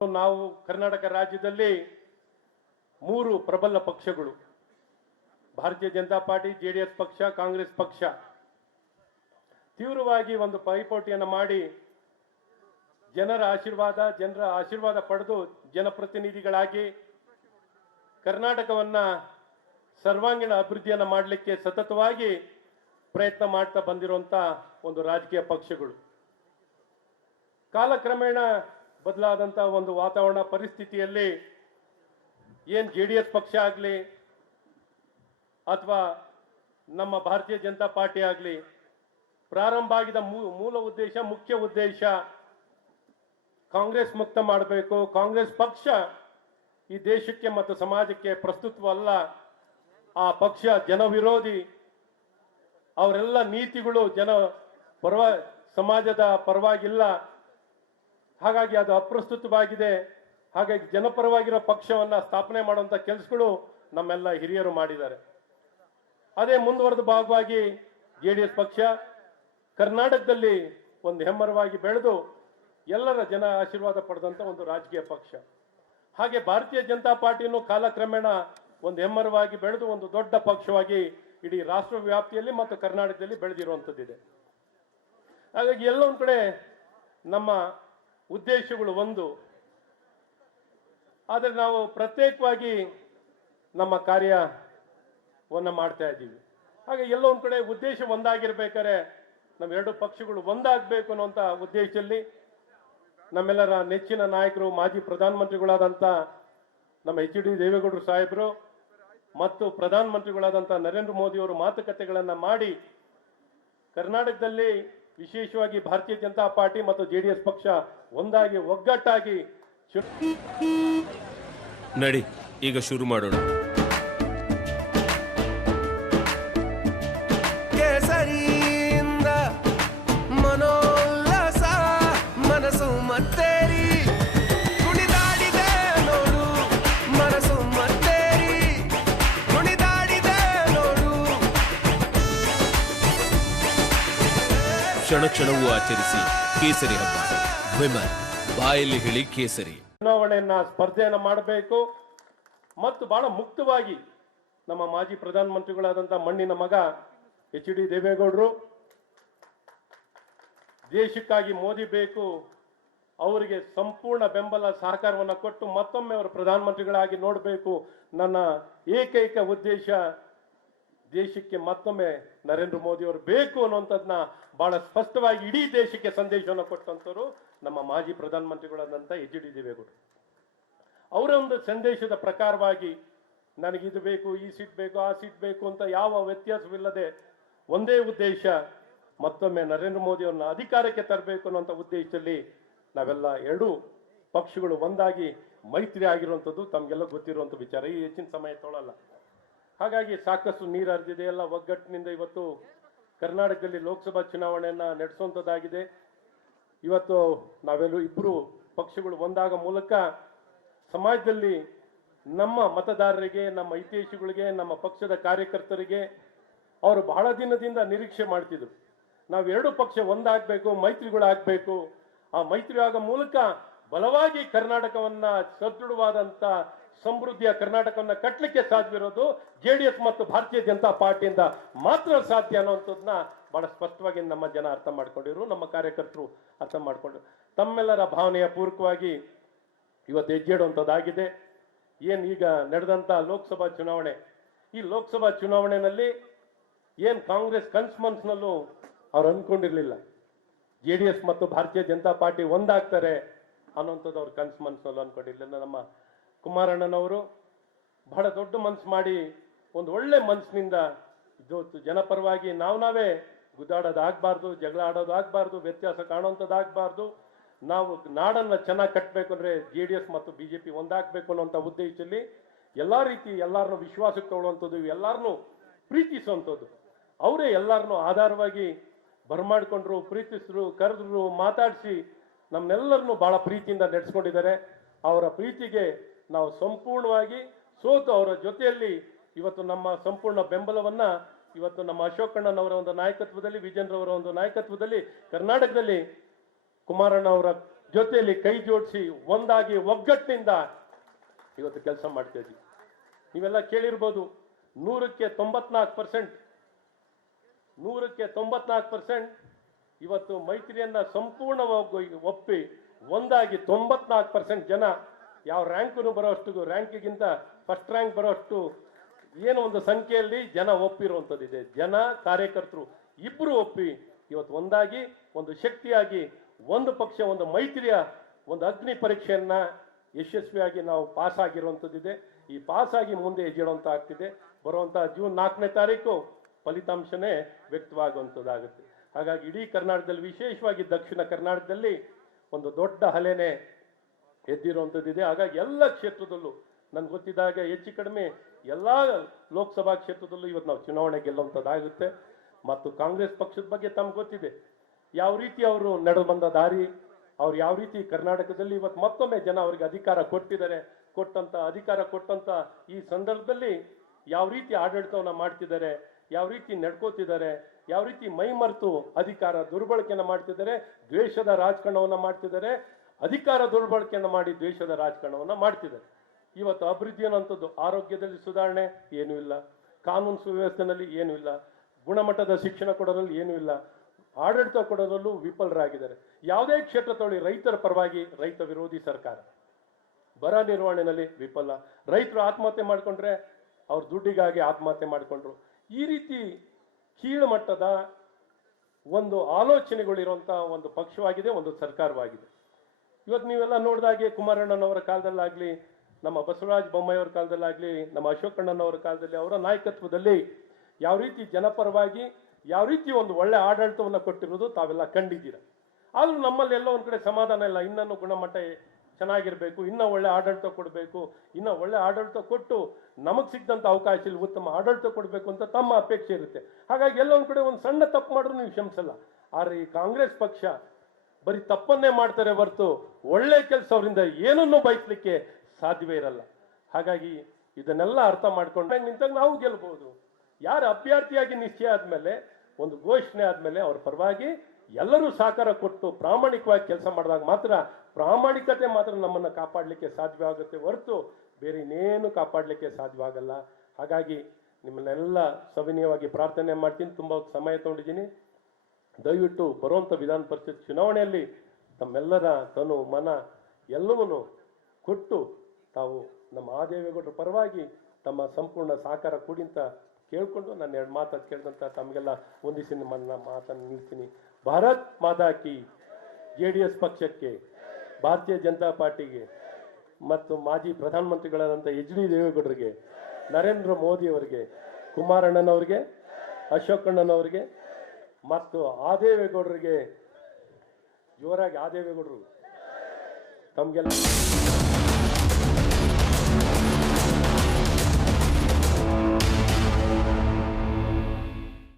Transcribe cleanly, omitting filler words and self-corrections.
ನಾವು ಕರ್ನಾಟಕ ರಾಜ್ಯದಲ್ಲಿ ಮೂರು ಪ್ರಬಲ ಪಕ್ಷಗಳು, ಭಾರತೀಯ ಜನತಾ ಪಾರ್ಟಿ, ಜೆಡಿಎಸ್ ಪಕ್ಷ, ಕಾಂಗ್ರೆಸ್ ಪಕ್ಷ ತೀವ್ರವಾಗಿ ಒಂದು ಪೈಪೋಟಿಯನ್ನು ಮಾಡಿ ಜನರ ಆಶೀರ್ವಾದ ಪಡೆದು ಜನಪ್ರತಿನಿಧಿಗಳಾಗಿ ಕರ್ನಾಟಕವನ್ನ ಸರ್ವಾಂಗೀಣ ಅಭಿವೃದ್ಧಿಯನ್ನು ಮಾಡಲಿಕ್ಕೆ ಸತತವಾಗಿ ಪ್ರಯತ್ನ ಮಾಡ್ತಾ ಬಂದಿರುವಂತ ಒಂದು ರಾಜಕೀಯ ಪಕ್ಷಗಳು. ಕಾಲಕ್ರಮೇಣ ಬದಲಾದಂತ ಒಂದು ವಾತಾವರಣ ಪರಿಸ್ಥಿತಿಯಲ್ಲಿ ಏನ್ ಜೆಡಿಎಸ್ ಪಕ್ಷ ಆಗಲಿ ಅಥವಾ ನಮ್ಮ ಭಾರತೀಯ ಜನತಾ ಪಾರ್ಟಿ ಆಗಲಿ ಪ್ರಾರಂಭ ಆಗಿದ ಮುಖ್ಯ ಉದ್ದೇಶ ಕಾಂಗ್ರೆಸ್ ಮುಕ್ತ ಮಾಡಬೇಕು. ಕಾಂಗ್ರೆಸ್ ಪಕ್ಷ ಈ ದೇಶಕ್ಕೆ ಮತ್ತು ಸಮಾಜಕ್ಕೆ ಪ್ರಸ್ತುತವಲ್ಲ. ಆ ಪಕ್ಷ ಜನವಿರೋಧಿ, ಅವರೆಲ್ಲ ನೀತಿಗಳು ಸಮಾಜದ ಪರವಾಗಿಲ್ಲ. ಹಾಗಾಗಿ ಅದು ಅಪ್ರಸ್ತುತವಾಗಿದೆ. ಹಾಗಾಗಿ ಜನಪರವಾಗಿರೋ ಪಕ್ಷವನ್ನ ಸ್ಥಾಪನೆ ಮಾಡುವಂತ ಕೆಲಸಗಳು ನಮ್ಮೆಲ್ಲ ಹಿರಿಯರು ಮಾಡಿದ್ದಾರೆ. ಅದೇ ಮುಂದುವರೆದ ಭಾಗವಾಗಿ ಜೆಡಿಎಸ್ ಪಕ್ಷ ಕರ್ನಾಟಕದಲ್ಲಿ ಒಂದು ಹೆಮ್ಮರವಾಗಿ ಬೆಳೆದು ಎಲ್ಲರ ಜನ ಆಶೀರ್ವಾದ ಪಡೆದಂತ ಒಂದು ರಾಜಕೀಯ ಪಕ್ಷ. ಹಾಗೆ ಭಾರತೀಯ ಜನತಾ ಪಾರ್ಟಿಯನ್ನು ಕಾಲಕ್ರಮೇಣ ಒಂದು ಹೆಮ್ಮರವಾಗಿ ಬೆಳೆದು ಒಂದು ದೊಡ್ಡ ಪಕ್ಷವಾಗಿ ಇಡೀ ರಾಷ್ಟ್ರ ವ್ಯಾಪ್ತಿಯಲ್ಲಿ ಮತ್ತು ಕರ್ನಾಟಕದಲ್ಲಿ ಬೆಳೆದಿರುವಂತದ್ದಿದೆ. ಹಾಗಾಗಿ ಎಲ್ಲೊಂದ್ ಕಡೆ ನಮ್ಮ ಉದ್ದೇಶಗಳು ಒಂದು, ಆದರೆ ನಾವು ಪ್ರತ್ಯೇಕವಾಗಿ ನಮ್ಮ ಕಾರ್ಯವನ್ನ ಮಾಡ್ತಾ ಇದ್ದೀವಿ. ಹಾಗೆ ಎಲ್ಲೋ ಒಂದ್ ಕಡೆ ಉದ್ದೇಶ ಒಂದಾಗಿರ್ಬೇಕಾದ್ರೆ ನಾವೆರಡು ಪಕ್ಷಗಳು ಒಂದಾಗಬೇಕು ಅನ್ನುವಂತ ಉದ್ದೇಶದಲ್ಲಿ ನಮ್ಮೆಲ್ಲರ ನೆಚ್ಚಿನ ನಾಯಕರು, ಮಾಜಿ ಪ್ರಧಾನಮಂತ್ರಿಗಳಾದಂಥ ನಮ್ಮ ಎಚ್.ಡಿ. ದೇವೇಗೌಡರು ಸಾಹೇಬರು ಮತ್ತು ಪ್ರಧಾನಮಂತ್ರಿಗಳಾದಂಥ ನರೇಂದ್ರ ಮೋದಿ ಅವರು ಮಾತುಕತೆಗಳನ್ನ ಮಾಡಿ ಕರ್ನಾಟಕದಲ್ಲಿ ವಿಶೇಷವಾಗಿ ಭಾರತೀಯ ಜನತಾ ಪಾರ್ಟಿ ಮತ್ತು ಜೆಡಿಎಸ್ ಪಕ್ಷ ಒಂದಾಗಿ ಒಗ್ಗಟ್ಟಾಗಿ ನಡಿ ಈಗ ಶುರು ಮಾಡೋಣ. ಕೇಸರಿಯಿಂದ ಮನೋಲ್ಲಾಸ ಮನಸ್ಸು ಮತ್ತೇರಿ ಕುಣಿದಾಡಿದೆ ನೋಡು, ಮನಸ್ಸು ಮತ್ತೇರಿ ಕುಣಿದಾಡಿದೆ ನೋಡು. ಕ್ಷಣ ಕ್ಷಣವೂ ಆಚರಿಸಿ ಕೇಸರಿ ಹಬ್ಬ. ವಿಮಲ್ ಬಾಯಲ್ಲಿ ಹೇಳಿ ಕೇಸರಿ. ಚುನಾವಣೆಯನ್ನ ಸ್ಪರ್ಧೆಯನ್ನ ಮಾಡಬೇಕು ಮತ್ತು ಬಹಳ ಮುಕ್ತವಾಗಿ ನಮ್ಮ ಮಾಜಿ ಪ್ರಧಾನಮಂತ್ರಿಗಳಾದಂಥ ಮಣ್ಣಿನ ಮಗ ಎಚ್.ಡಿ. ದೇವೇಗೌಡರು ದೇಶಕ್ಕಾಗಿ ಮೋದಿ ಬೇಕು, ಅವರಿಗೆ ಸಂಪೂರ್ಣ ಬೆಂಬಲ ಸಹಕಾರವನ್ನು ಕೊಟ್ಟು ಮತ್ತೊಮ್ಮೆ ಅವರು ಪ್ರಧಾನಮಂತ್ರಿಗಳಾಗಿ ನೋಡಬೇಕು. ನನ್ನ ಏಕೈಕ ಉದ್ದೇಶ ದೇಶಕ್ಕೆ ಮತ್ತೊಮ್ಮೆ ನರೇಂದ್ರ ಮೋದಿ ಅವರು ಬೇಕು ಅನ್ನುವಂಥದ್ದನ್ನ ಬಹಳ ಸ್ಪಷ್ಟವಾಗಿ ಇಡೀ ದೇಶಕ್ಕೆ ಸಂದೇಶವನ್ನು ಕೊಟ್ಟಂತವರು ನಮ್ಮ ಮಾಜಿ ಪ್ರಧಾನಮಂತ್ರಿಗಳಾದಂಥ ಎಚ್.ಡಿ. ದೇವೇಗೌಡರು. ಅವರ ಒಂದು ಸಂದೇಶದ ಪ್ರಕಾರವಾಗಿ ನನಗಿದು ಬೇಕು, ಈ ಸೀಟ್ ಬೇಕು, ಆ ಸೀಟ್ ಬೇಕು ಅಂತ ಯಾವ ವ್ಯತ್ಯಾಸವಿಲ್ಲದೆ ಒಂದೇ ಉದ್ದೇಶ, ಮತ್ತೊಮ್ಮೆ ನರೇಂದ್ರ ಮೋದಿ ಅವ್ರನ್ನ ಅಧಿಕಾರಕ್ಕೆ ತರಬೇಕು ಅನ್ನುವಂಥ ಉದ್ದೇಶದಲ್ಲಿ ನಾವೆಲ್ಲ ಎರಡೂ ಪಕ್ಷಗಳು ಒಂದಾಗಿ ಮೈತ್ರಿ ಆಗಿರುವಂಥದ್ದು ತಮಗೆಲ್ಲ ಗೊತ್ತಿರುವಂಥ ವಿಚಾರ. ಈ ಹೆಚ್ಚಿನ ಸಮಯ ತೊಗೊಳ್ಳಲ್ಲ. ಹಾಗಾಗಿ ಸಾಕಷ್ಟು ನೀರು ಹರಿದಿದೆ. ಎಲ್ಲ ಒಗ್ಗಟ್ಟಿನಿಂದ ಇವತ್ತು ಕರ್ನಾಟಕದಲ್ಲಿ ಲೋಕಸಭಾ ಚುನಾವಣೆಯನ್ನ ನಡೆಸುವಂಥದ್ದಾಗಿದೆ. ಇವತ್ತು ನಾವೆಲ್ಲರೂ ಇಬ್ಬರು ಪಕ್ಷಗಳು ಒಂದಾಗ ಮೂಲಕ ಸಮಾಜದಲ್ಲಿ ನಮ್ಮ ಮತದಾರರಿಗೆ, ನಮ್ಮ ಹಿತೈಷಿಗಳಿಗೆ, ನಮ್ಮ ಪಕ್ಷದ ಕಾರ್ಯಕರ್ತರಿಗೆ ಅವರು ಬಹಳ ದಿನದಿಂದ ನಿರೀಕ್ಷೆ ಮಾಡ್ತಿದ್ರು, ನಾವು ಎರಡು ಪಕ್ಷ ಒಂದಾಗಬೇಕು, ಮೈತ್ರಿಗಳಾಗಬೇಕು. ಆ ಮೈತ್ರಿ ಆಗೋ ಮೂಲಕ ಬಲವಾಗಿ ಕರ್ನಾಟಕವನ್ನ ಸದೃಢವಾದಂತ ಸಮೃದ್ಧಿಯ ಕರ್ನಾಟಕವನ್ನ ಕಟ್ಟಲಿಕ್ಕೆ ಸಾಧ್ಯವಿರೋದು ಜೆಡಿಎಸ್ ಮತ್ತು ಭಾರತೀಯ ಜನತಾ ಪಾರ್ಟಿಯಿಂದ ಮಾತ್ರ ಸಾಧ್ಯ ಅನ್ನುವಂಥದ್ದನ್ನ ಬಹಳ ಸ್ಪಷ್ಟವಾಗಿ ನಮ್ಮ ಜನ ಅರ್ಥ ಮಾಡ್ಕೊಂಡಿರು, ನಮ್ಮ ಕಾರ್ಯಕರ್ತರು ಅರ್ಥ ಮಾಡ್ಕೊಂಡ್ರು. ತಮ್ಮೆಲ್ಲರ ಭಾವನೆಯ ಪೂರ್ವಕವಾಗಿ ಇವತ್ತು ಹೆಜ್ಜೆ ಇಡುವಂಥದ್ದಾಗಿದೆ. ಏನ್ ಈಗ ನಡೆದಂತ ಲೋಕಸಭಾ ಚುನಾವಣೆ, ಈ ಲೋಕಸಭಾ ಚುನಾವಣೆಯಲ್ಲಿ ಏನ್ ಕಾಂಗ್ರೆಸ್ ಕನ್ಸ್ಮನ್ಸ್ನಲ್ಲೂ ಅವ್ರು ಅನ್ಕೊಂಡಿರ್ಲಿಲ್ಲ ಜೆಡಿಎಸ್ ಮತ್ತು ಭಾರತೀಯ ಜನತಾ ಪಾರ್ಟಿ ಒಂದಾಗ್ತಾರೆ ಅನ್ನೋಂಥದ್ದು ಅವ್ರ ಕನ್ಸ್ಮನ್ಸ್ನಲ್ಲೂ ಅನ್ಕೊಂಡಿರ್ಲಿಲ್ಲ. ನಮ್ಮ ಕುಮಾರಣ್ಣನವರು ಬಹಳ ದೊಡ್ಡ ಮನ್ಸು ಮಾಡಿ ಒಂದು ಒಳ್ಳೆ ಮನ್ಸಿನಿಂದ ಇವತ್ತು ಜನಪರವಾಗಿ ನಾವೇ ಗುದ್ದಾಡೋದಾಗಬಾರ್ದು, ಜಗಳ ಆಡೋದಾಗಬಾರ್ದು, ವ್ಯತ್ಯಾಸ ಕಾಣುವಂಥದ್ದಾಗಬಾರ್ದು. ನಾವು ನಾಡನ್ನ ಚೆನ್ನಾಗಿ ಕಟ್ಟಬೇಕು ಅಂದ್ರೆ ಜೆಡಿಎಸ್ ಮತ್ತು ಬಿಜೆಪಿ ಒಂದಾಗಬೇಕು ಅನ್ನುವಂಥ ಉದ್ದೇಶದಲ್ಲಿ ಎಲ್ಲಾ ರೀತಿ ಎಲ್ಲಾರನ್ನೂ ವಿಶ್ವಾಸಕ್ಕೆ ತಗೊಳ್ಳುವಂಥದ್ದು, ಎಲ್ಲಾರನ್ನೂ ಪ್ರೀತಿಸುವಂಥದ್ದು, ಅವರೇ ಎಲ್ಲಾರನ್ನೂ ಆಧಾರವಾಗಿ ಬರಮಾಡ್ಕೊಂಡ್ರು, ಪ್ರೀತಿಸಿದ್ರು, ಕರೆದ್ರು, ಮಾತಾಡಿಸಿ ನಮ್ನೆಲ್ಲರನ್ನೂ ಬಹಳ ಪ್ರೀತಿಯಿಂದ ನಡೆಸ್ಕೊಂಡಿದ್ದಾರೆ. ಅವರ ಪ್ರೀತಿಗೆ ನಾವು ಸಂಪೂರ್ಣವಾಗಿ ಸೋತು ಅವರ ಜೊತೆಯಲ್ಲಿ ಇವತ್ತು ನಮ್ಮ ಸಂಪೂರ್ಣ ಬೆಂಬಲವನ್ನ ಇವತ್ತು ನಮ್ಮ ಅಶೋಕಣ್ಣನವರ ಒಂದು ನಾಯಕತ್ವದಲ್ಲಿ, ವಿಜೇಂದ್ರ ಅವರ ಒಂದು ನಾಯಕತ್ವದಲ್ಲಿ ಕರ್ನಾಟಕದಲ್ಲಿ ಕುಮಾರಣ್ಣ ಅವರ ಜೊತೆಯಲ್ಲಿ ಕೈ ಜೋಡಿಸಿ ಒಂದಾಗಿ ಒಗ್ಗಟ್ಟಿನಿಂದ ಇವತ್ತು ಕೆಲಸ ಮಾಡ್ತಾ ಇದ್ದೀವಿ. ನೀವೆಲ್ಲ ಕೇಳಿರ್ಬೋದು 100% 94% ಇವತ್ತು ಮೈತ್ರಿಯನ್ನ ಸಂಪೂರ್ಣವಾಗಿ ಒಪ್ಪಿ ಒಂದಾಗಿ 94% ಜನ ಯಾವ ರ್ಯಾಂಕು ಬರೋಷ್ಟು ರ್ಯಾಂಕಿಗಿಂತ ಫಸ್ಟ್ ರ್ಯಾಂಕ್ ಬರೋಷ್ಟು ಏನು ಒಂದು ಸಂಖ್ಯೆಯಲ್ಲಿ ಜನ ಒಪ್ಪಿರುವಂಥದ್ದಿದೆ. ಜನ ಕಾರ್ಯಕರ್ತರು ಇಬ್ಬರು ಒಪ್ಪಿ ಇವತ್ತು ಒಂದಾಗಿ ಒಂದು ಶಕ್ತಿಯಾಗಿ ಒಂದು ಪಕ್ಷ ಒಂದು ಮೈತ್ರಿಯ ಒಂದು ಅಗ್ನಿ ಪರೀಕ್ಷೆಯನ್ನ ಯಶಸ್ವಿಯಾಗಿ ನಾವು ಪಾಸ್ ಆಗಿರುವಂಥದ್ದಿದೆ. ಈ ಪಾಸ್ ಆಗಿ ಮುಂದೆ ಹೆಜ್ಜೆಡುವಂತ ಆಗ್ತಿದೆ. ಬರುವಂತಹ ಜೂನ್ 4ನೇ ತಾರೀಕು ಫಲಿತಾಂಶನೇ ವ್ಯಕ್ತವಾಗುವಂಥದ್ದಾಗುತ್ತೆ. ಹಾಗಾಗಿ ಇಡೀ ಕರ್ನಾಟಕದಲ್ಲಿ ವಿಶೇಷವಾಗಿ ದಕ್ಷಿಣ ಕರ್ನಾಟಕದಲ್ಲಿ ಒಂದು ದೊಡ್ಡ ಅಲೆನೇ ಎದ್ದಿರುವಂಥದ್ದಿದೆ. ಹಾಗಾಗಿ ಎಲ್ಲ ಕ್ಷೇತ್ರದಲ್ಲೂ ನನ್ಗೆ ಗೊತ್ತಿದ್ದಾಗ ಹೆಚ್ಚು ಕಡಿಮೆ ಎಲ್ಲ ಲೋಕಸಭಾ ಕ್ಷೇತ್ರದಲ್ಲೂ ಇವತ್ತು ನಾವು ಚುನಾವಣೆ ಗೆಲ್ಲುವಂಥದ್ದಾಗುತ್ತೆ. ಮತ್ತು ಕಾಂಗ್ರೆಸ್ ಪಕ್ಷದ ಬಗ್ಗೆ ತಮ್ಗೆ ಗೊತ್ತಿದೆ ಯಾವ ರೀತಿ ಅವರು ನಡೆದು ಬಂದ ದಾರಿ, ಅವ್ರು ಯಾವ ರೀತಿ ಕರ್ನಾಟಕದಲ್ಲಿ ಇವತ್ತು ಮತ್ತೊಮ್ಮೆ ಜನ ಅವರಿಗೆ ಅಧಿಕಾರ ಕೊಟ್ಟಿದ್ದಾರೆ. ಅಧಿಕಾರ ಕೊಟ್ಟಂತ ಈ ಸಂದರ್ಭದಲ್ಲಿ ಯಾವ ರೀತಿ ಆಡಳಿತವನ್ನ ಮಾಡ್ತಿದ್ದಾರೆ, ಯಾವ ರೀತಿ ನಡ್ಕೋತಿದ್ದಾರೆ, ಯಾವ ರೀತಿ ಮೈ ಮರೆತು ಅಧಿಕಾರ ದುರ್ಬಳಕೆಯನ್ನ ಮಾಡ್ತಿದ್ದಾರೆ, ದ್ವೇಷದ ರಾಜಕಾರಣವನ್ನ ಮಾಡ್ತಿದ್ದಾರೆ, ಅಧಿಕಾರ ದುರ್ಬಳಕೆಯನ್ನ ಮಾಡಿ ದ್ವೇಷದ ರಾಜಕಾರಣವನ್ನ ಮಾಡ್ತಿದ್ದಾರೆ. ಇವತ್ತು ಅಭಿವೃದ್ಧಿ ಅನ್ನೋಂಥದ್ದು ಆರೋಗ್ಯದಲ್ಲಿ ಸುಧಾರಣೆ ಏನೂ ಇಲ್ಲ, ಕಾನೂನು ಸುವ್ಯವಸ್ಥೆಯಲ್ಲಿ ಏನೂ ಇಲ್ಲ, ಗುಣಮಟ್ಟದ ಶಿಕ್ಷಣ ಕೊಡೋದ್ರಲ್ಲಿ ಏನೂ ಇಲ್ಲ, ಆಡಳಿತ ಕೊಡೋದ್ರಲ್ಲೂ ವಿಫಲರಾಗಿದ್ದಾರೆ. ಯಾವುದೇ ಕ್ಷೇತ್ರ ತೊಗೊಳ್ಳಿ ರೈತರ ಪರವಾಗಿ ರೈತ ವಿರೋಧಿ ಸರ್ಕಾರ, ಬರ ನಿರ್ವಹಣೆಯಲ್ಲಿ ವಿಫಲ, ರೈತರು ಆತ್ಮಹತ್ಯೆ ಮಾಡಿಕೊಂಡ್ರೆ ಅವ್ರ ದುಡ್ಡಿಗಾಗಿ ಆತ್ಮಹತ್ಯೆ ಮಾಡಿಕೊಂಡ್ರು. ಈ ರೀತಿ ಕೀಳುಮಟ್ಟದ ಒಂದು ಆಲೋಚನೆಗಳಿರುವಂತಹ ಒಂದು ಪಕ್ಷವಾಗಿದೆ, ಒಂದು ಸರ್ಕಾರವಾಗಿದೆ. ಇವತ್ತು ನೀವೆಲ್ಲ ನೋಡಿದಾಗೆ ಕುಮಾರಣ್ಣನವರ ಕಾಲದಲ್ಲಾಗ್ಲಿ, ನಮ್ಮ ಬಸವರಾಜ ಬೊಮ್ಮಾಯಿಯವರ ಕಾಲದಲ್ಲಾಗ್ಲಿ, ನಮ್ಮ ಅಶೋಕಣ್ಣನವರ ಕಾಲದಲ್ಲಿ ಅವರ ನಾಯಕತ್ವದಲ್ಲಿ ಯಾವ ರೀತಿ ಜನಪರವಾಗಿ ಯಾವ ರೀತಿ ಒಂದು ಒಳ್ಳೆ ಆಡಳಿತವನ್ನು ಕೊಟ್ಟಿರೋದು ತಾವೆಲ್ಲ ಕಂಡಿದ್ದೀರ. ಆದ್ರೂ ನಮ್ಮಲ್ಲಿ ಎಲ್ಲೋ ಒಂದ್ ಕಡೆ ಸಮಾಧಾನ ಇಲ್ಲ. ಇನ್ನೂ ಗುಣಮಟ್ಟ ಚೆನ್ನಾಗಿರ್ಬೇಕು, ಇನ್ನೂ ಒಳ್ಳೆ ಆಡಳಿತ ಕೊಡಬೇಕು, ಇನ್ನೂ ಒಳ್ಳೆ ಆಡಳಿತ ಕೊಟ್ಟು ನಮಗೆ ಸಿಕ್ಕಂತ ಅವಕಾಶದಲ್ಲಿ ಉತ್ತಮ ಆಡಳಿತ ಕೊಡಬೇಕು ಅಂತ ತಮ್ಮ ಅಪೇಕ್ಷೆ ಇರುತ್ತೆ. ಹಾಗಾಗಿ ಎಲ್ಲೊಂದ್ ಕಡೆ ಒಂದು ಸಣ್ಣ ತಪ್ಪು ಮಾಡಿದ್ರು ನೀವು ಕ್ಷಮಿಸಲ್ಲ. ಆದ್ರೆ ಈ ಕಾಂಗ್ರೆಸ್ ಪಕ್ಷ ಬರೀ ತಪ್ಪನ್ನೇ ಮಾಡ್ತಾರೆ ಹೊರತು ಒಳ್ಳೆ ಕೆಲಸ ಅವರಿಂದ ಏನನ್ನೂ ಬಯಸ್ಲಿಕ್ಕೆ ಸಾಧ್ಯವೇ ಇರಲ್ಲ. ಹಾಗಾಗಿ ಇದನ್ನೆಲ್ಲ ಅರ್ಥ ಮಾಡ್ಕೊಂಡ್ರೆ ನಿಂತಾಗ ನಾವು ಗೆಲ್ಬಹುದು. ಯಾರು ಅಭ್ಯರ್ಥಿಯಾಗಿ ನಿಶ್ಚಯ ಆದ್ಮೇಲೆ ಒಂದು ಘೋಷಣೆ ಆದ್ಮೇಲೆ ಅವ್ರ ಪರವಾಗಿ ಎಲ್ಲರೂ ಸಹಕಾರ ಕೊಟ್ಟು ಪ್ರಾಮಾಣಿಕವಾಗಿ ಕೆಲಸ ಮಾಡಿದಾಗ ಮಾತ್ರ ಪ್ರಾಮಾಣಿಕತೆ ಮಾತ್ರ ನಮ್ಮನ್ನು ಕಾಪಾಡಲಿಕ್ಕೆ ಸಾಧ್ಯವಾಗುತ್ತೆ ಹೊರತು ಬೇರೆ ಇನ್ನೇನು ಕಾಪಾಡಲಿಕ್ಕೆ ಸಾಧ್ಯವಾಗಲ್ಲ. ಹಾಗಾಗಿ ನಿಮ್ಮನ್ನೆಲ್ಲ ಸವಿನಯವಾಗಿ ಪ್ರಾರ್ಥನೆ ಮಾಡ್ತೀನಿ. ತುಂಬ ಸಮಯ ತಗೊಂಡಿದ್ದೀನಿ. ದಯವಿಟ್ಟು ಬರುವಂಥ ವಿಧಾನ ಪರಿಷತ್ ಚುನಾವಣೆಯಲ್ಲಿ ತಮ್ಮೆಲ್ಲರ ತನು ಮನ ಎಲ್ಲವನ್ನೂ ಕೊಟ್ಟು ತಾವು ನಮ್ಮ ಆದೇವೇಗೌಡರ ಪರವಾಗಿ ತಮ್ಮ ಸಂಪೂರ್ಣ ಸಹಕಾರ ಕೊಡಿ ಅಂತ ಕೇಳ್ಕೊಂಡು ನಾನು 2 ಮಾತು ಕೇಳಿದಂತ ತಮಗೆಲ್ಲ ಹೊಂದಿಸಿ ನಿಮ್ಮನ್ನ ಮಾತನ್ನು ನಿಲ್ಲಿಸ್ತೀನಿ. ಭಾರತ್ ಮಾತಾ ಕಿ, JDS ಪಕ್ಷಕ್ಕೆ, ಭಾರತೀಯ ಜನತಾ ಪಾರ್ಟಿಗೆ ಮತ್ತು ಮಾಜಿ ಪ್ರಧಾನಮಂತ್ರಿಗಳಾದಂಥ HD ದೇವೇಗೌಡರಿಗೆ, ನರೇಂದ್ರ ಮೋದಿ ಅವರಿಗೆ, ಕುಮಾರಣ್ಣನವರಿಗೆ, ಅಶೋಕಣ್ಣನವರಿಗೆ ಮತ್ತು ಆದೇವೇಗೌಡರಿಗೆ, ಜೋರಾಗಿ ಆದೇವೇಗೌಡರು ತಮಗೆಲ್ಲ